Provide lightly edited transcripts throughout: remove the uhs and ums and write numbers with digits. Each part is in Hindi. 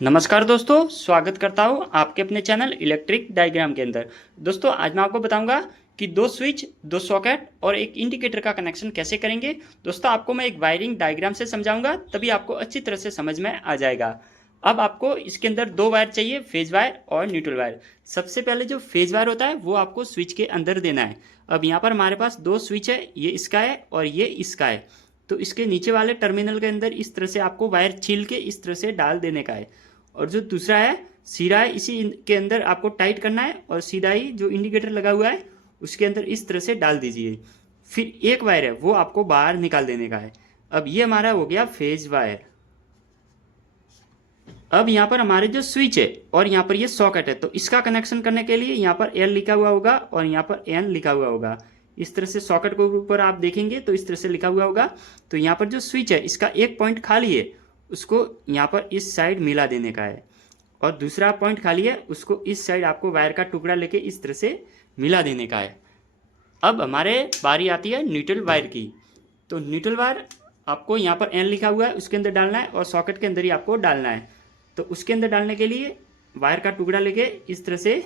नमस्कार दोस्तों, स्वागत करता हूँ आपके अपने चैनल इलेक्ट्रिक डायग्राम के अंदर। दोस्तों आज मैं आपको बताऊंगा कि दो स्विच, दो सॉकेट और एक इंडिकेटर का कनेक्शन कैसे करेंगे। दोस्तों आपको मैं एक वायरिंग डायग्राम से समझाऊंगा, तभी आपको अच्छी तरह से समझ में आ जाएगा। अब आपको इसके अंदर दो वायर चाहिए, फेज वायर और न्यूट्रल वायर। सबसे पहले जो फेज वायर होता है वो आपको स्विच के अंदर देना है। अब यहाँ पर हमारे पास दो स्विच है, ये इसका है और ये इसका है। तो इसके नीचे वाले टर्मिनल के अंदर इस तरह से आपको वायर छील के इस तरह से डाल देने का है। और जो दूसरा है सीधा है, इसी के अंदर आपको टाइट करना है और सीधा ही जो इंडिकेटर लगा हुआ है उसके अंदर इस तरह से डाल दीजिए। फिर एक वायर है वो आपको बाहर निकाल देने का है। अब ये हमारा हो गया फेज वायर। अब यहाँ पर हमारे जो स्विच है और यहाँ पर ये सॉकेट है, तो इसका कनेक्शन करने के लिए यहाँ पर एल लिखा हुआ होगा और यहाँ पर एन लिखा हुआ होगा। इस तरह से सॉकेट के ऊपर आप देखेंगे तो इस तरह से लिखा हुआ होगा। तो यहाँ पर जो स्विच है इसका एक पॉइंट खाली है, उसको यहाँ पर इस साइड मिला देने का है और दूसरा पॉइंट खाली है, उसको इस साइड आपको वायर का टुकड़ा लेके इस तरह से मिला देने का है। अब हमारे बारी आती है न्यूट्रल वायर की। तो न्यूट्रल वायर आपको यहाँ पर एन लिखा हुआ है उसके अंदर डालना है और सॉकेट के अंदर ही आपको डालना है। तो उसके अंदर डालने के लिए वायर का टुकड़ा लेके इस तरह से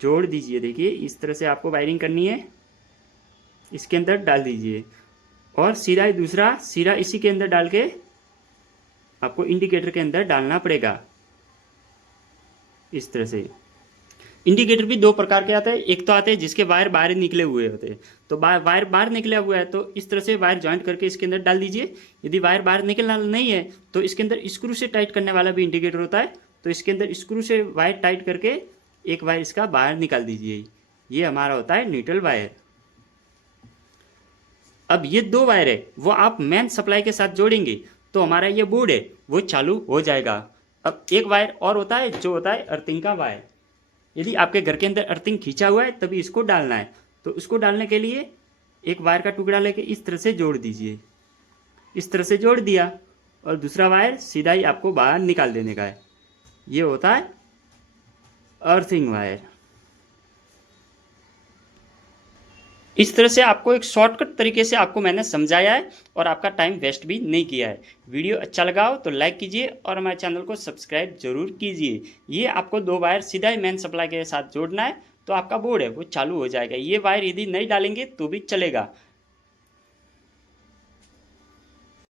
जोड़ दीजिए। देखिए इस तरह से आपको वायरिंग करनी है, इसके अंदर डाल दीजिए और सीधा ही दूसरा सीधा इसी के अंदर डाल के आपको इंडिकेटर के अंदर डालना पड़ेगा। इस तरह से इंडिकेटर भी दो प्रकार के आते हैं। एक तो आते हैं जिसके वायर बाहर निकले हुए होते हैं, तो वायर बाहर निकला हुआ है तो इस तरह से वायर ज्वाइंट करके इसके अंदर डाल दीजिए। यदि वायर बाहर निकलना नहीं है तो इसके अंदर स्क्रू से टाइट करने वाला भी इंडिकेटर होता है, तो इसके अंदर स्क्रू से वायर टाइट करके एक वायर इसका बाहर निकाल दीजिए। ये हमारा होता है न्यूट्रल वायर। अब ये दो वायर है वो आप मेन सप्लाई के साथ जोड़ेंगे तो हमारा ये बोर्ड है वो चालू हो जाएगा। अब एक वायर और होता है जो होता है अर्थिंग का वायर। यदि आपके घर के अंदर अर्थिंग खींचा हुआ है तभी इसको डालना है। तो उसको डालने के लिए एक वायर का टुकड़ा लेके इस तरह से जोड़ दीजिए। इस तरह से जोड़ दिया और दूसरा वायर सीधा ही आपको बाहर निकाल देने का है। ये होता है अर्थिंग वायर। इस तरह से आपको एक शॉर्टकट तरीके से आपको मैंने समझाया है और आपका टाइम वेस्ट भी नहीं किया है। वीडियो अच्छा लगा हो तो लाइक कीजिए और हमारे चैनल को सब्सक्राइब जरूर कीजिए। ये आपको दो वायर सीधा ही मेन सप्लाई के साथ जोड़ना है तो आपका बोर्ड है वो चालू हो जाएगा। ये वायर यदि नहीं डालेंगे तो भी चलेगा।